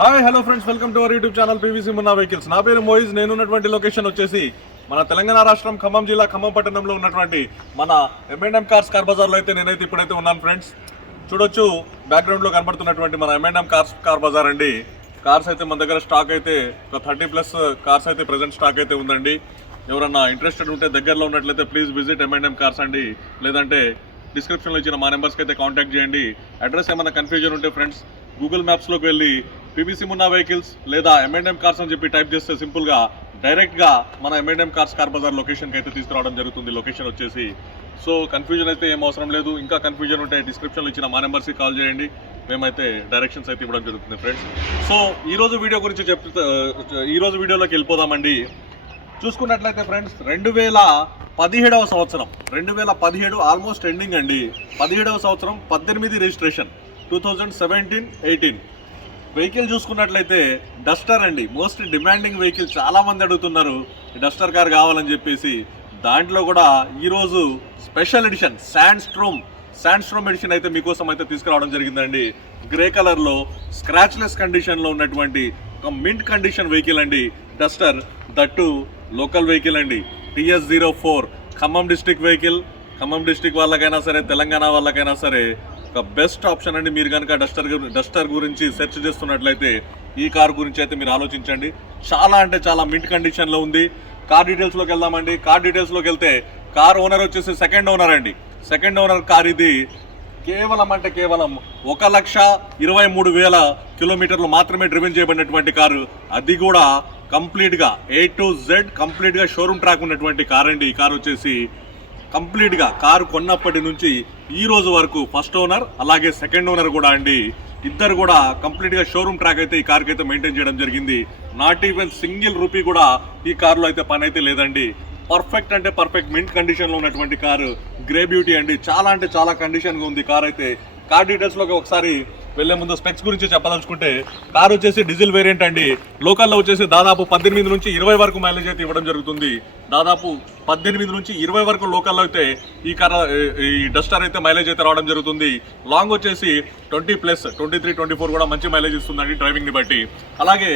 Hi hello friends, welcome to our YouTube channel PVC Munna vehicles. నా పేరు మోయిజ్. నేను ఉన్నటువంటి లొకేషన్ వచ్చేసి మన తెలంగాణ రాష్ట్రం ఖమ్మం జిల్లా ఖమ్మం పట్టణంలో ఉన్నటువంటి మన M&M కార్స్ కార్ బజార్లో అయితే నేనైతే ఇప్పుడైతే ఉన్నాను ఫ్రెండ్స్. చూడొచ్చు బ్యాక్గ్రౌండ్లో కనబడుతున్నటువంటి మన M&M కార్ బజార్ అండి. కార్స్ అయితే మన దగ్గర స్టాక్ అయితే ఒక 30+ కార్స్ అయితే ప్రెసెంట్ స్టాక్ అయితే ఉందండి. ఎవరన్నా ఇంట్రెస్టెడ్ ఉంటే దగ్గరలో ఉన్నట్లయితే ప్లీజ్ విజిట్ M&M కార్స్ అండి. లేదంటే డిస్క్రిప్షన్లో ఇచ్చిన మా నెంబర్స్కి అయితే కాంటాక్ట్ చేయండి. అడ్రస్ ఏమైనా కన్ఫ్యూజన్ ఉంటే ఫ్రెండ్స్ గూగుల్ మ్యాప్స్లోకి వెళ్ళి పీవీసీ మున్నా వెహికల్స్ లేదా M&M కార్స్ అని చెప్పి టైప్ చేస్తే సింపుల్గా డైరెక్ట్గా మన M&M కార్స్ కార్ బజార్ లొకేషన్కి అయితే తీసుకురావడం జరుగుతుంది. లొకేషన్ వచ్చేసి సో కన్ఫ్యూజన్ అయితే ఏం అవసరం లేదు. ఇంకా కన్ఫ్యూజన్ ఉంటే డిస్క్రిప్షన్లో ఇచ్చిన మా నెంబర్స్కి కాల్ చేయండి. మేమైతే డైరెక్షన్స్ అయితే ఇవ్వడం జరుగుతుంది ఫ్రెండ్స్. సో ఈరోజు వీడియో గురించి ఈరోజు వీడియోలోకి వెళ్ళిపోదామండి. చూసుకున్నట్లయితే ఫ్రెండ్స్ 2017వ సంవత్సరం 2017 ఆల్మోస్ట్ ఎండింగ్ అండి. 17వ సంవత్సరం 18 రిజిస్ట్రేషన్ 2017-18 వెహికల్ చూసుకున్నట్లయితే డస్టర్ అండి. మోస్ట్ డిమాండింగ్ వెహికల్, చాలా మంది అడుగుతున్నారు డస్టర్ కార్ కావాలని చెప్పేసి. దాంట్లో కూడా ఈరోజు స్పెషల్ ఎడిషన్ శాండ్స్ట్రోమ్ ఎడిషన్ అయితే మీకోసం అయితే తీసుకురావడం జరిగిందండి. గ్రే కలర్లో స్క్రాచ్లెస్ కండిషన్లో ఉన్నటువంటి ఒక మింట్ కండిషన్ వెహికల్ అండి డస్టర్. దట్టు లోకల్ వెహికల్ అండి. TS04 Khammam district vehicle. Khammam district వాళ్ళకైనా సరే, తెలంగాణ వాళ్ళకైనా సరే ఒక బెస్ట్ ఆప్షన్ అండి. మీరు కనుక డస్టర్ గురించి సెర్చ్ చేస్తున్నట్లయితే ఈ కార్ గురించి అయితే మీరు ఆలోచించండి. చాలా అంటే చాలా మింట్ కండిషన్లో ఉంది. కార్ డీటెయిల్స్లోకి వెళ్దామండి. కార్ డీటెయిల్స్లోకి వెళ్తే కార్ ఓనర్ వచ్చేసి సెకండ్ ఓనర్ అండి. సెకండ్ ఓనర్ కార్ ఇది. కేవలం 1,23,000 కిలోమీటర్లు మాత్రమే డ్రివెన్ చేయబడినటువంటి కారు. అది కూడా కంప్లీట్గా A to Z కంప్లీట్గా షోరూమ్ ట్రాక్ ఉన్నటువంటి కార్ అండి. ఈ కార్ వచ్చేసి కంప్లీట్గా కారు కొన్నప్పటి నుంచి ఈ రోజు వరకు ఫస్ట్ ఓనర్ అలాగే సెకండ్ ఓనర్ కూడా అండి. ఇద్దరు కూడా కంప్లీట్గా షోరూమ్ ట్రాక్ అయితే ఈ కార్కి అయితే మెయింటైన్ చేయడం జరిగింది. నాట్ ఈవెన్ సింగిల్ రూపీ కూడా ఈ కారులో అయితే పని అయితే లేదండి. పర్ఫెక్ట్ అంటే పర్ఫెక్ట్ మింట్ కండిషన్లో ఉన్నటువంటి కారు. గ్రే బ్యూటీ అండి. చాలా అంటే చాలా కండిషన్గా ఉంది కార్ అయితే. కార్ డీటెయిల్స్లోకి ఒకసారి వెళ్లే ముందు స్పెక్స్ గురించి చెప్పదలుచుకుంటే కార్ వచ్చేసి డీజిల్ వేరియంట్ అండి. లోకల్లో వచ్చేసి దాదాపు 18 నుంచి 20 వరకు మైలేజ్ అయితే ఇవ్వడం జరుగుతుంది. దాదాపు 18 నుంచి 20 వరకు లోకల్లో అయితే ఈ డస్టర్ అయితే మైలేజ్ అయితే రావడం జరుగుతుంది. లాంగ్ వచ్చేసి 20+, 23, 24 కూడా మంచి మైలేజ్ ఇస్తుందండి డ్రైవింగ్ని బట్టి. అలాగే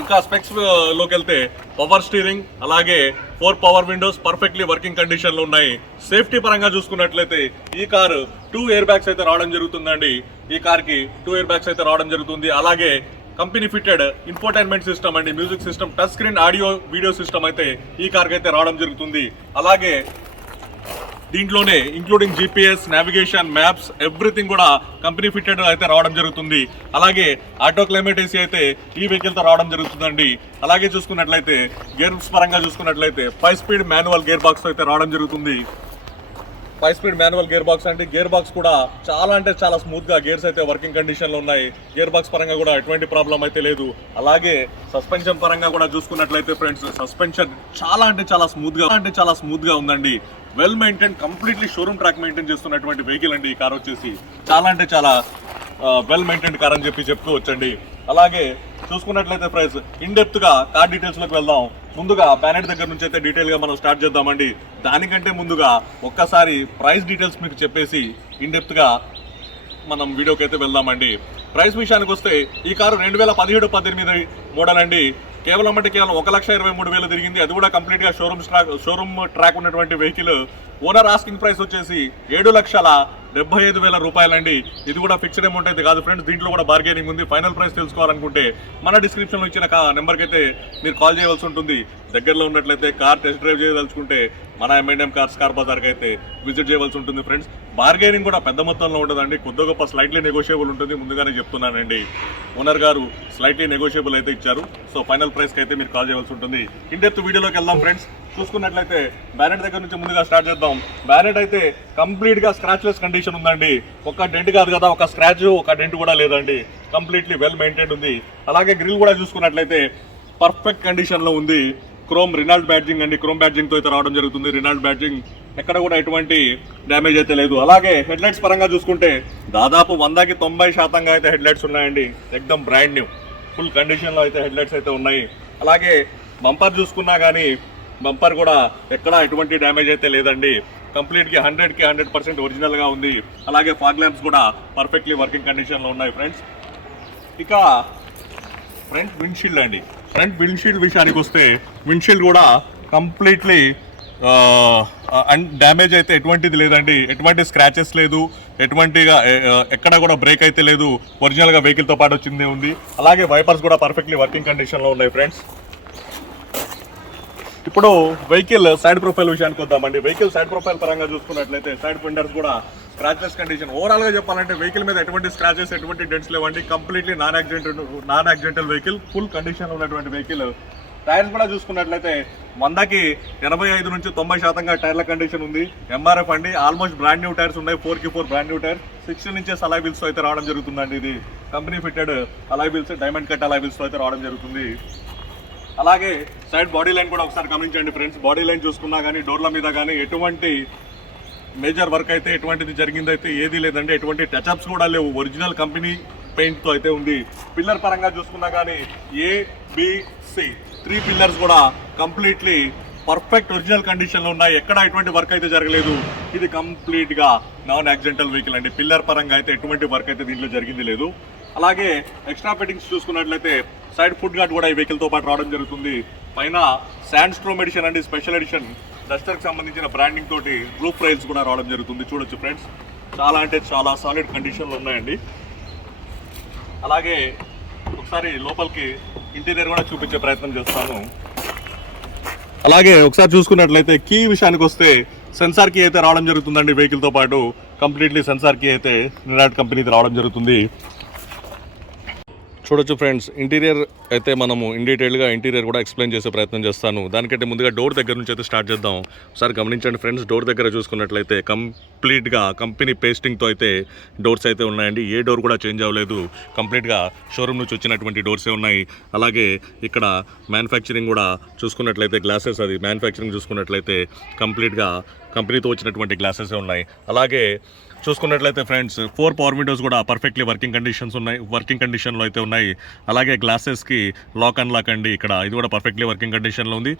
ఇంకా స్పెక్స్ లోకి వెళ్తే పవర్ స్టీరింగ్ అలాగే 4 పవర్ విండోస్ పర్ఫెక్ట్లీ వర్కింగ్ కండిషన్లో ఉన్నాయి. సేఫ్టీ పరంగా చూసుకున్నట్లయితే ఈ కారు 2 ఎయిర్ బ్యాగ్స్ అయితే రావడం జరుగుతుందండి. ఈ కార్కి 2 ఎయిర్ బ్యాగ్స్ అయితే రావడం జరుగుతుంది. అలాగే కంపెనీ ఫిట్టెడ్ ఇన్ఫోటైన్మెంట్ సిస్టమ్ అండి. Music system, touch screen audio video system అయితే ఈ కార్కి అయితే రావడం జరుగుతుంది. అలాగే దీంట్లోనే including GPS, navigation, maps everything కూడా కంపెనీ ఫిట్టెడ్ అయితే రావడం జరుగుతుంది. అలాగే ఆటో క్లైమేట్ AC అయితే ఈ వెహికల్తో రావడం జరుగుతుందండి. అలాగే చూసుకున్నట్లయితే గేర్స్ పరంగా చూసుకున్నట్లయితే 5 స్పీడ్ మాన్యువల్ గేర్ బాక్స్ అయితే రావడం జరుగుతుంది. 5 స్పీడ్ మాన్యువల్ గేర్ బాక్స్ అండి. గేర్ బాక్స్ కూడా చాలా అంటే చాలా స్మూత్గా గేర్స్ అయితే వర్కింగ్ కండిషన్లో ఉన్నాయి. గేర్ బాక్స్ పరంగా కూడా ఎటువంటి ప్రాబ్లం అయితే లేదు. అలాగే సస్పెన్షన్ పరంగా కూడా చూసుకున్నట్లయితే ఫ్రెండ్స్ సస్పెన్షన్ చాలా అంటే చాలా స్మూత్గా ఉందండి. Well maintain, completely showroom track maintain చేస్తున్నటువంటి వెహికల్ అండి ఈ కార్ వచ్చేసి. చాలా అంటే చాలా వెల్ మెయింటైన్ కార్ అని చెప్పుకోవచ్చండి. అలాగే చూసుకున్నట్లయితే ఫ్రెండ్స్ ఇన్ డెప్త్గా కార్ డీటెయిల్స్లోకి వెళ్దాం. ముందుగా బ్యానెట్ దగ్గర నుంచి అయితే డీటెయిల్గా మనం స్టార్ట్ చేద్దామండి. దానికంటే ముందుగా ఒక్కసారి ప్రైస్ డీటెయిల్స్ మీకు చెప్పేసి ఇన్ డెప్త్గా మనం వీడియోకి అయితే వెళ్దామండి. ప్రైస్ విషయానికి వస్తే ఈ కారు 2017-18 మోడల్ అండి. కేవలం 1,23,000 తిరిగింది. అది కూడా కంప్లీట్గా షోరూమ్ ట్రాక్ ఉన్నటువంటి వెహికల్. ఓనర్ ఆస్కింగ్ ప్రైస్ వచ్చేసి 7,75,000 రూపాయలండి. ఇది కూడా ఫిక్స్డ్ అమౌంట్ అయితే కాదు ఫ్రెండ్స్. దీంట్లో కూడా బార్గెనింగ్ ఉంది. ఫైనల్ ప్రైస్ తెలుసుకోవాలనుకుంటే మన డిస్క్రిప్షన్లో ఇచ్చిన నెంబర్కి అయితే మీరు కాల్ చేయవలసి ఉంటుంది. దగ్గరలో ఉన్నట్లయితే కార్ టెస్ట్ డ్రైవ్ చేయదలుచుకుంటే మన M&M కార్స్ కార్ బజార్కి అయితే విజిట్ చేయవలసి ఉంటుంది ఫ్రెండ్స్. బార్గెనింగ్ కూడా పెద్ద మొత్తంలో ఉండదండి. కొద్ది గొప్ప స్లైట్లీ నెగోషియబుల్ ఉంటుంది. ముందుగానే చెప్తున్నానండి. ఓనర్ గారు స్లైట్లీ నెగోషియబుల్ అయితే ఇచ్చారు. సో ఫైనల్ ప్రైస్కి అయితే మీరు కాల్ చేయవలసి ఉంటుంది. ఇన్ డెప్త్ వీడియోలోకి వెళ్దాం ఫ్రెండ్స్. చూసుకున్నట్లయితే బ్యానెట్ దగ్గర నుంచి ముందుగా స్టార్ట్ చేద్దాం. బ్యానెట్ అయితే కంప్లీట్గా స్క్రాచ్లెస్ కండిషన్ ఉందండి. ఒక డెంట్ కాదు కదా, ఒక స్క్రాచ్ ఒక డెంట్ కూడా లేదండి. కంప్లీట్లీ వెల్ మెయింటైన్ ఉంది. అలాగే గ్రిల్ కూడా చూసుకున్నట్లయితే పర్ఫెక్ట్ కండిషన్లో ఉంది. క్రోమ్ రినాల్డ్ బ్యాడ్జింగ్ అండి. క్రోమ్ బ్యాడ్జింగ్తో అయితే రావడం జరుగుతుంది. రినాల్డ్ బ్యాడ్జింగ్ ఎక్కడ కూడా ఎటువంటి డ్యామేజ్ అయితే లేదు. అలాగే హెడ్లైట్స్ పరంగా చూసుకుంటే దాదాపు 100కి 90% అయితే హెడ్లైట్స్ ఉన్నాయండి. ఎక్దమ్ బ్రాండ్ న్యూ ఫుల్ కండిషన్లో అయితే హెడ్లైట్స్ అయితే ఉన్నాయి. అలాగే బంపర్ చూసుకున్నా కానీ బంపర్ కూడా ఎక్కడ ఎటువంటి డ్యామేజ్ అయితే లేదండి. కంప్లీట్గా 100కి 100% ఒరిజినల్గా ఉంది. అలాగే ఫాగ్ ల్యాంప్స్ కూడా పర్ఫెక్ట్లీ వర్కింగ్ కండిషన్లో ఉన్నాయి ఫ్రెండ్స్. ఇక ఫ్రంట్ విండ్షీల్డ్ అండి. ఫ్రంట్ విండ్షీల్డ్ విషయానికి వస్తే విండ్షీల్డ్ కూడా కంప్లీట్లీ డ్యామేజ్ అయితే ఎటువంటిది లేదండి, ఎటువంటి స్క్రాచెస్ లేదు, ఎటువంటిగా ఎక్కడ కూడా బ్రేక్ అయితే లేదు, ఒరిజినల్గా వెహికల్తో పాటు వచ్చిందే ఉంది. అలాగే వైపర్స్ కూడా పర్ఫెక్ట్లీ వర్కింగ్ కండిషన్లో ఉన్నాయి ఫ్రెండ్స్. ఇప్పుడు వెహికల్ సైడ్ ప్రొఫైల్ విషయానికి వద్దామండి. వెహికల్ సైడ్ ప్రొఫైల్ పరంగా చూసుకున్నట్లయితే సైడ్ ఫెండర్స్ కూడా స్క్రాచెస్ కండిషన్. ఓవరాల్గా చెప్పాలంటే వెహికల్ మీద ఎటువంటి స్క్రాచెస్, ఎటువంటి డెంట్స్ లేవండి. Completely non accidental vehicle, full condition ఉన్నటువంటి వెహికల్. టైర్స్ కూడా చూసుకున్నట్లయితే 100కి 85 నుంచి 90% టైర్ల కండిషన్ ఉంది. ఎంఆర్ఎఫ్ అండి, ఆల్మోస్ట్ బ్రాండ్ న్యూ టైర్స్ ఉన్నాయి. 4x4 brand new tyre, 16 inches alloy wheels అయితే రావడం జరుగుతుందండి. ఇది company fitted alloy wheels, diamond cut alloy wheels అయితే రావడం జరుగుతుంది. అలాగే సైడ్ బాడీ లైన్ కూడా ఒకసారి గమనించండి ఫ్రెండ్స్. బాడీ లైన్ చూసుకున్నా కానీ డోర్ల మీద కానీ ఎటువంటి మేజర్ వర్క్ అయితే ఎటువంటిది జరిగిందైతే ఏది లేదండి. ఎటువంటి టచ్అప్స్ కూడా లేవు. ఒరిజినల్ కంపెనీ పెయింట్తో అయితే ఉంది. పిల్లర్ పరంగా చూసుకున్నా కానీ ABC 3 పిల్లర్స్ కూడా కంప్లీట్లీ పర్ఫెక్ట్ ఒరిజినల్ కండిషన్లో ఉన్నాయి. ఎక్కడ ఎటువంటి వర్క్ అయితే జరగలేదు. ఇది కంప్లీట్గా నాన్ యాక్సిడెంటల్ వెహికల్ అండి. పిల్లర్ పరంగా అయితే ఎటువంటి వర్క్ అయితే దీంట్లో జరిగింది లేదు. అలాగే ఎక్స్ట్రా ఫిట్టింగ్స్ చూసుకున్నట్లయితే సైడ్ ఫుడ్ గార్డ్ కూడా ఈ వెహికల్తో పాటు రావడం జరుగుతుంది. పైన sandStorm ఎడిషన్ అండి, స్పెషల్ ఎడిషన్ డస్టర్కి సంబంధించిన బ్రాండింగ్ తోటి రూఫ్ రైల్స్ కూడా రావడం జరుగుతుంది. చూడొచ్చు ఫ్రెండ్స్, చాలా అంటే చాలా సాలిడ్ కండిషన్లో ఉన్నాయండి. అలాగే ఒకసారి లోపలికి ఇంటీరియర్ కూడా చూపించే ప్రయత్నం చేస్తాను. అలాగే ఒకసారి చూసుకున్నట్లయితే కీ విషయానికి వస్తే సెన్సార్ కీ అయితే రావడం జరుగుతుందండి వెహికల్తో పాటు. కంప్లీట్లీ సెన్సార్ కీ అయితే రెనాల్ట్ కంపెనీది రావడం జరుగుతుంది. చూడొచ్చు ఫ్రెండ్స్, ఇంటీరియర్ అయితే మనము ఇన్ డీటెయిల్గా ఇంటీరియర్ కూడా ఎక్స్ప్లెయిన్ చేసే ప్రయత్నం చేస్తాను. దానికంటే ముందుగా డోర్ దగ్గర నుంచి అయితే స్టార్ట్ చేద్దాం. ఒకసారి గమనించండి ఫ్రెండ్స్, డోర్ దగ్గర చూసుకున్నట్లయితే కంప్లీట్గా కంపెనీ పేస్టింగ్తో అయితే డోర్స్ అయితే ఉన్నాయండి. ఏ డోర్ కూడా చేంజ్ అవ్వలేదు. కంప్లీట్గా షోరూమ్ నుంచి వచ్చినటువంటి డోర్సే ఉన్నాయి. అలాగే ఇక్కడ మ్యానుఫ్యాక్చరింగ్ కూడా చూసుకున్నట్లయితే గ్లాసెస్, అది మ్యానుఫ్యాక్చరింగ్ చూసుకున్నట్లయితే కంప్లీట్గా కంపెనీతో వచ్చినటువంటి గ్లాసెసే ఉన్నాయి. అలాగే చూసుకున్నట్లయితే ఫ్రెండ్స్ 4 పవర్ విండోస్ కూడా పర్ఫెక్ట్లీ వర్కింగ్ కండిషన్లో అయితే ఉన్నాయి. అలాగే గ్లాసెస్కి లాక్ అన్లాక్ అండి, ఇక్కడ ఇది కూడా పర్ఫెక్ట్లీ వర్కింగ్ కండిషన్లో ఉంది.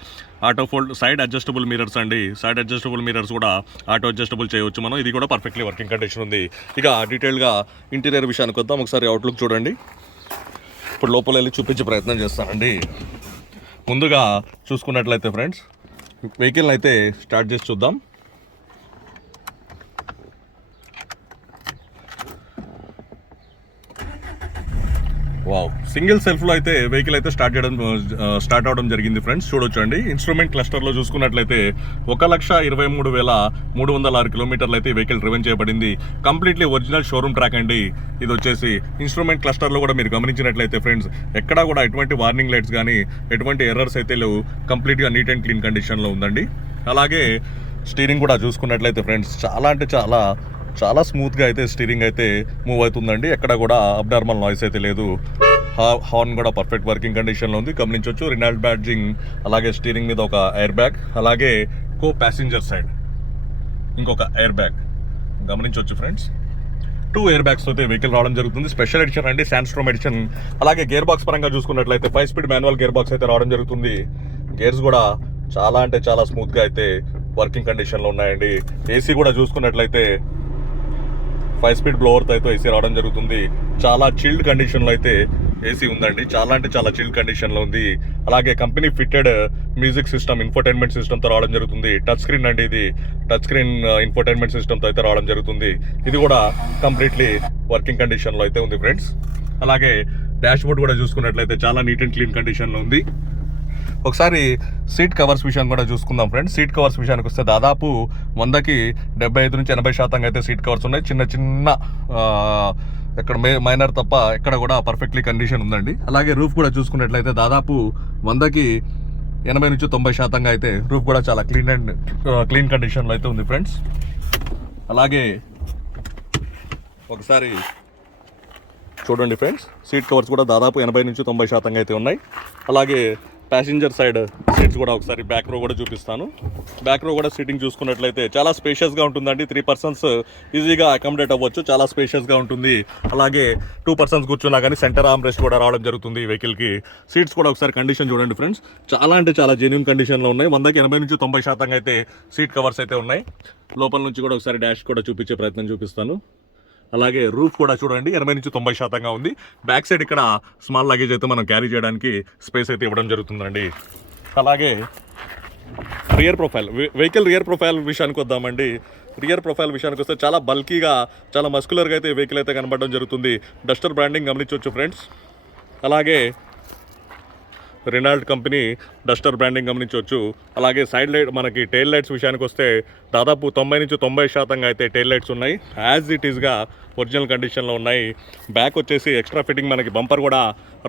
Auto fold side adjustable mirrors అండి, సైడ్ అడ్జస్టబుల్ మిరర్స్ కూడా ఆటో అడ్జస్టబుల్ చేయవచ్చు మనం. ఇది కూడా పర్ఫెక్ట్లీ వర్కింగ్ కండిషన్ ఉంది. ఇక డీటెయిల్గా ఇంటీరియర్ విషయానికి వద్దాం. ఒకసారి అవుట్లుక్ చూడండి. ఇప్పుడు లోపల వెళ్ళి చూపించే ప్రయత్నం చేస్తానండి. ముందుగా చూసుకున్నట్లయితే ఫ్రెండ్స్ వెహికల్ని అయితే స్టార్ట్ చేసి చూద్దాం. వావ్, సింగిల్ సెల్ఫ్లో అయితే వెహికల్ అయితే స్టార్ట్ అవడం జరిగింది ఫ్రెండ్స్. చూడొచ్చు అండి. ఇన్స్ట్రుమెంట్ క్లస్టర్లో చూసుకున్నట్లయితే 1,23,306 కిలోమీటర్లు అయితే వెహికల్ డ్రివెన్ చేయబడింది. కంప్లీట్లీ ఒరిజినల్ షోరూమ్ ట్రాక్ అండి ఇది వచ్చేసి. ఇన్స్ట్రుమెంట్ క్లస్టర్లో కూడా మీరు గమనించినట్లయితే ఫ్రెండ్స్ ఎక్కడా కూడా ఎటువంటి వార్నింగ్ లైట్స్ కానీ ఎటువంటి ఎర్రర్స్ అయితే లేవు. కంప్లీట్గా నీట్ అండ్ క్లీన్ కండిషన్లో ఉందండి. అలాగే స్టీరింగ్ కూడా చూసుకున్నట్లయితే ఫ్రెండ్స్ చాలా అంటే చాలా స్మూత్గా అయితే స్టీరింగ్ అయితే మూవ్ అవుతుందండి. ఎక్కడ కూడా అబ్నార్మల్ నాయిస్ అయితే లేదు. హార్న్ కూడా పర్ఫెక్ట్ వర్కింగ్ కండిషన్లో ఉంది. గమనించవచ్చు రెనాల్ట్ బ్యాడ్జింగ్. అలాగే స్టీరింగ్ మీద ఒక ఎయిర్ బ్యాగ్, అలాగే కో ప్యాసింజర్ సైడ్ ఇంకొక ఎయిర్ బ్యాగ్ గమనించవచ్చు ఫ్రెండ్స్. 2 ఎయిర్ బ్యాగ్స్ అయితే వెహికల్ రావడం జరుగుతుంది. స్పెషల్ ఎడిషన్ అండి, sandStorm ఎడిషన్. అలాగే గేర్ బాక్స్ పరంగా చూసుకున్నట్లయితే 5 స్పీడ్ మాన్యువల్ గేర్ బాక్స్ అయితే రావడం జరుగుతుంది. గేర్స్ కూడా చాలా అంటే చాలా స్మూత్గా అయితే వర్కింగ్ కండిషన్లో ఉన్నాయండి. ఏసీ కూడా చూసుకున్నట్లయితే 5 స్పీడ్ బ్లోవర్తో అయితే ఏసీ రావడం జరుగుతుంది. చాలా చిల్డ్ కండిషన్లో అయితే ఏసీ ఉందండి. చాలా అంటే చాలా చిల్డ్ కండిషన్లో ఉంది. అలాగే company fitted music system, infotainment సిస్టమ్తో రావడం జరుగుతుంది. టచ్ స్క్రీన్ అండి, ఇది టచ్ స్క్రీన్ ఇన్ఫోటైన్మెంట్ సిస్టమ్తో అయితే రావడం జరుగుతుంది. ఇది కూడా కంప్లీట్లీ వర్కింగ్ కండిషన్లో అయితే ఉంది ఫ్రెండ్స్. అలాగే డాష్ బోర్డ్ కూడా చూసుకున్నట్లయితే చాలా నీట్ అండ్ క్లీన్ కండిషన్లో ఉంది. ఒకసారి సీట్ కవర్స్ విషయం కూడా చూసుకుందాం ఫ్రెండ్స్. సీట్ కవర్స్ విషయానికి వస్తే దాదాపు 100కి 75 నుంచి 80% అయితే సీట్ కవర్స్ ఉన్నాయి. చిన్న ఎక్కడ మైనర్ తప్ప ఎక్కడ కూడా పర్ఫెక్ట్లీ కండిషన్ ఉందండి. అలాగే రూఫ్ కూడా చూసుకున్నట్లయితే దాదాపు 100కి 80 నుంచి 90% అయితే రూఫ్ కూడా చాలా క్లీన్ కండిషన్లో అయితే ఉంది ఫ్రెండ్స్. అలాగే ఒకసారి చూడండి ఫ్రెండ్స్, సీట్ కవర్స్ కూడా దాదాపు 80 నుంచి 90% అయితే ఉన్నాయి. అలాగే ప్యాసింజర్ సైడ్ సీట్స్ కూడా ఒకసారి బ్యాక్ రో కూడా చూపిస్తాను. బ్యాక్ రో కూడా సీటింగ్ చూసుకున్నట్లయితే చాలా స్పేషియస్గా ఉంటుందండి. 3 పర్సన్స్ ఈజీగా అకామిడేట్ అవ్వచ్చు, చాలా స్పేషియస్గా ఉంటుంది. అలాగే 2 పర్సన్స్ కూర్చున్నా కానీ సెంటర్ ఆర్మ్ రెస్ట్ కూడా రావడం జరుగుతుంది ఈ వెహికల్కి. సీట్స్ కూడా ఒకసారి కండిషన్ చూడండి ఫ్రెండ్స్, చాలా అంటే చాలా జెన్యూన్ కండిషన్లో ఉన్నాయి. 100కి 80 నుంచి 90% అయితే సీట్ కవర్స్ అయితే ఉన్నాయి. లోపల నుంచి కూడా ఒకసారి డాష్ కూడా చూపించే ప్రయత్నం చూపిస్తాను. అలాగే రూఫ్ కూడా చూడండి 80-90% ఉంది. బ్యాక్ సైడ్ ఇక్కడ స్మాల్ లగేజ్ అయితే మనం క్యారీ చేయడానికి స్పేస్ అయితే ఇవ్వడం జరుగుతుందండి. అలాగే వెహికల్ రియర్ ప్రొఫైల్ విషయానికి వద్దామండి. రియర్ ప్రొఫైల్ విషయానికి వస్తే చాలా బల్కీగా, చాలా మస్కులర్గా అయితే వెహికల్ అయితే కనబడడం జరుగుతుంది. డస్టర్ బ్రాండింగ్ గమనించవచ్చు ఫ్రెండ్స్. అలాగే రెనాల్ట్ కంపెనీ డస్టర్ బ్రాండింగ్ గమనించవచ్చు. అలాగే సైడ్ లైట్, మనకి టైల్ లైట్స్ విషయానికి వస్తే దాదాపు 90-90% అయితే టైల్ లైట్స్ ఉన్నాయి. యాజ్ ఇట్ ఈస్గా ఒరిజినల్ కండిషన్లో ఉన్నాయి. బ్యాక్ వచ్చేసి ఎక్స్ట్రా ఫిట్టింగ్ మనకి బంపర్ కూడా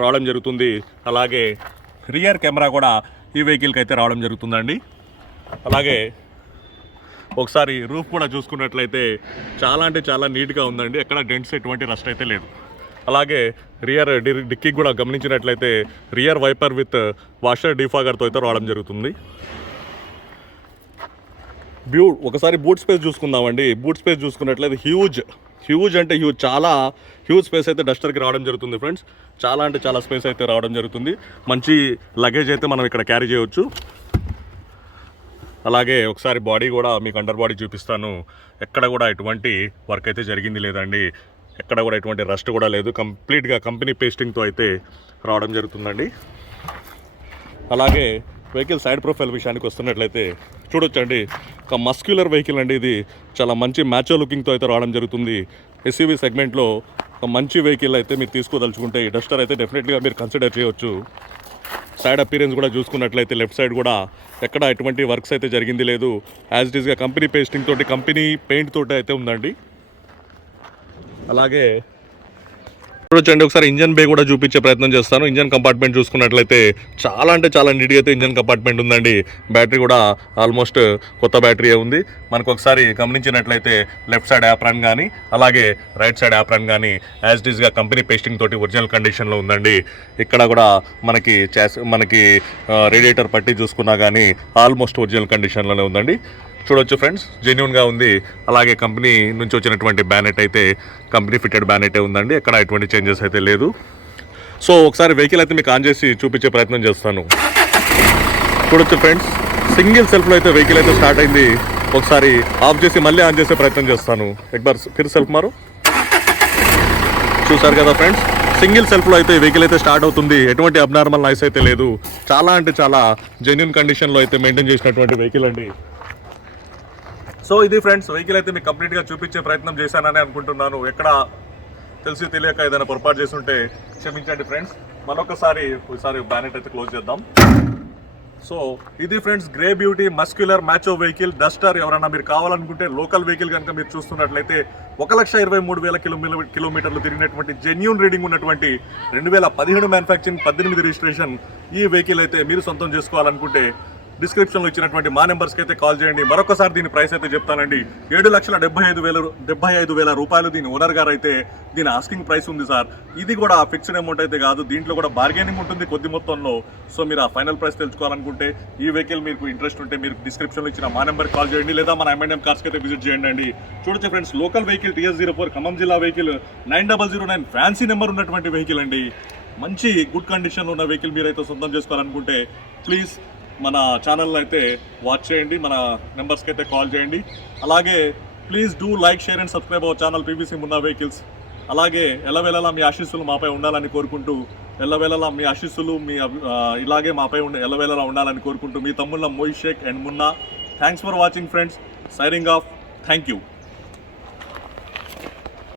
రావడం జరుగుతుంది. అలాగే రియర్ కెమెరా కూడా ఈ వెహికల్కి అయితే రావడం జరుగుతుందండి. అలాగే ఒకసారి రూఫ్ కూడా చూసుకున్నట్లయితే చాలా అంటే చాలా నీట్గా ఉందండి. ఎక్కడ డెంట్స్ ఎటువంటి రస్ట్ అయితే లేదు. అలాగే రియర్ డిక్కీ కూడా గమనించినట్లయితే రియర్ వైపర్ విత్ వాషర్ డిఫాగర్తో అయితే రావడం జరుగుతుంది. ఒకసారి బూట్ స్పేస్ చూసుకుందామండి. బూట్ స్పేస్ చూసుకున్నట్లయితే హ్యూజ్ అంటే చాలా హ్యూజ్ స్పేస్ అయితే డస్టర్కి రావడం జరుగుతుంది ఫ్రెండ్స్. చాలా అంటే చాలా స్పేస్ అయితే రావడం జరుగుతుంది. మంచి లగేజ్ అయితే మనం ఇక్కడ క్యారీ చేయవచ్చు. అలాగే ఒకసారి బాడీ కూడా మీకు అండర్ బాడీ చూపిస్తాను. ఎక్కడ కూడా ఎటువంటి వర్క్ అయితే జరిగింది లేదండి. ఎక్కడ కూడా ఎటువంటి రస్ట్ కూడా లేదు. కంప్లీట్గా కంపెనీ పేస్టింగ్తో అయితే రావడం జరుగుతుందండి. అలాగే వెహికల్ సైడ్ ప్రొఫైల్ విషయానికి వస్తున్నట్లయితే చూడొచ్చండి, ఒక మస్క్యులర్ వెహికల్ అండి. ఇది చాలా మంచి మ్యాచో లుకింగ్తో అయితే రావడం జరుగుతుంది. ఎస్యూవీ సెగ్మెంట్లో ఒక మంచి వెహికల్ అయితే మీరు తీసుకోదలుచుకుంటే ఈ డస్టర్ అయితే డెఫినెట్గా మీరు కన్సిడర్ చేయవచ్చు. సైడ్ అపీరెన్స్ కూడా చూసుకున్నట్లయితే లెఫ్ట్ సైడ్ కూడా ఎక్కడ ఎటువంటి వర్క్స్ అయితే జరిగింది లేదు. యాజ్ ఇట్ ఈస్గా కంపెనీ పేస్టింగ్ తోటి, కంపెనీ పెయింట్ తోటి అయితే ఉందండి. అలాగే చూడొచ్చండి, ఒకసారి ఇంజన్ బే కూడా చూపించే ప్రయత్నం చేస్తాను. ఇంజన్ కంపార్ట్మెంట్ చూసుకున్నట్లయితే చాలా అంటే చాలా నీట్గా అయితే ఇంజన్ కంపార్ట్మెంట్ ఉందండి. బ్యాటరీ కూడా ఆల్మోస్ట్ కొత్త బ్యాటరీ ఉంది. మనకు ఒకసారి గమనించినట్లయితే లెఫ్ట్ సైడ్ యాప్రాన్ కానీ అలాగే రైట్ సైడ్ యాప్రాన్ కానీ యాజ్ ఇట్ ఈస్గా కంపెనీ పేస్టింగ్ తోటి ఒరిజినల్ కండిషన్లో ఉందండి. ఇక్కడ కూడా మనకి రేడియేటర్ పట్టి చూసుకున్నా కానీ ఆల్మోస్ట్ ఒరిజినల్ కండిషన్లోనే ఉందండి. చూడొచ్చు ఫ్రెండ్స్, జెన్యూన్గా ఉంది. అలాగే కంపెనీ నుంచి వచ్చినటువంటి బ్యానెట్ అయితే కంపెనీ ఫిట్టెడ్ బ్యానెటే ఉందండి. ఎక్కడ ఎటువంటి చేంజెస్ అయితే లేదు. సో ఒకసారి వెహికల్ అయితే మీకు ఆన్ చేసి చూపించే ప్రయత్నం చేస్తాను. చూడొచ్చు ఫ్రెండ్స్, సింగిల్ సెల్ఫ్లో అయితే వెహికల్ అయితే స్టార్ట్ అయింది. ఒకసారి ఆఫ్ చేసి మళ్ళీ ఆన్ చేసే ప్రయత్నం చేస్తాను. ఎక్బార్ ఫిర్ సెల్ఫ్ మారు. చూసారు కదా ఫ్రెండ్స్, సింగిల్ సెల్ఫ్లో అయితే వెహికల్ అయితే స్టార్ట్ అవుతుంది. ఎటువంటి అబ్నార్మల్ నాయిస్ అయితే లేదు. చాలా అంటే చాలా జెన్యూన్ కండిషన్లో అయితే మెయింటైన్ చేసినటువంటి వెహికల్ అండి. సో ఇది ఫ్రెండ్స్, వెహికల్ అయితే మీకు కంప్లీట్గా చూపించే ప్రయత్నం చేశానని అనుకుంటున్నాను. ఎక్కడ తెలిసి తెలియక ఏదైనా పొరపాటు చేస్తుంటే క్షమించండి ఫ్రెండ్స్. మరొకసారి బ్యానెట్ అయితే క్లోజ్ చేద్దాం. సో ఇది friends, grey beauty muscular మ్యాచో vehicle Duster. ఎవరైనా మీరు కావాలనుకుంటే లోకల్ వెహికల్ కనుక మీరు చూస్తున్నట్లయితే 1,23,000 కిలోమీటర్లు తిరిగినటువంటి జెన్యూన్ రీడింగ్ ఉన్నటువంటి 2017 మ్యానుఫ్యాక్చరింగ్ 18 రిజిస్ట్రేషన్ ఈ వెహికల్ అయితే మీరు సొంతం చేసుకోవాలనుకుంటే డిస్క్రిప్షన్లో ఇచ్చినటువంటి మా నెంబర్స్కి అయితే కాల్ చేయండి. మరొకసారి దీని ప్రైస్ అయితే చెప్తానండి. 7,75,000 రూపాయలు దీని ఓనర్ గారు అయితే దీని ఆస్కింగ్ ప్రైస్ ఉంది సార్. ఇది కూడా ఫిక్స్డ్ అమౌంట్ అయితే కాదు, దీంట్లో కూడా బార్గెనింగ్ ఉంటుంది కొద్ది మొత్తంలో. సో మీరు ఆ ఫైనల్ ప్రైస్ తెలుసుకోవాలనుకుంటే, ఈ వెహికల్ మీకు ఇంట్రెస్ట్ ఉంటే మీరు డిస్క్రిప్షన్లో ఇచ్చిన మా నెంబర్కి కాల్ చేయండి, లేదా మన M&M కార్స్కి అయితే విజిట్ చేయండి అండి. చూడొచ్చు friends, local vehicle TS04 Khammam జిల్లా వెహికల్ 9009 ఫ్యాన్సీ నెంబర్ ఉన్నటువంటి వెహికల్ అండి. మంచి గుడ్ కండిషన్లో ఉన్న వెహికల్ మీరైతే సొంతం చేసుకోవాలనుకుంటే ప్లీజ్ మన ఛానల్ అయితే వాచ్ చేయండి, మన నెంబర్స్కి అయితే కాల్ చేయండి. అలాగే please do like, share and subscribe our channel PVC Munna vehicles. అలాగే ఎల్లవేళలా మీ ఆశీస్సులు మాపై ఉండాలని కోరుకుంటూ, ఎల్లవేళలా మీ ఆశీస్సులు ఇలాగే మాపై ఎల్లవేళలా ఉండాలని కోరుకుంటూ మీ తమ్ముళ్ళ Moish Shaik and Munna. Thanks for watching friends. Signing off. Thank you.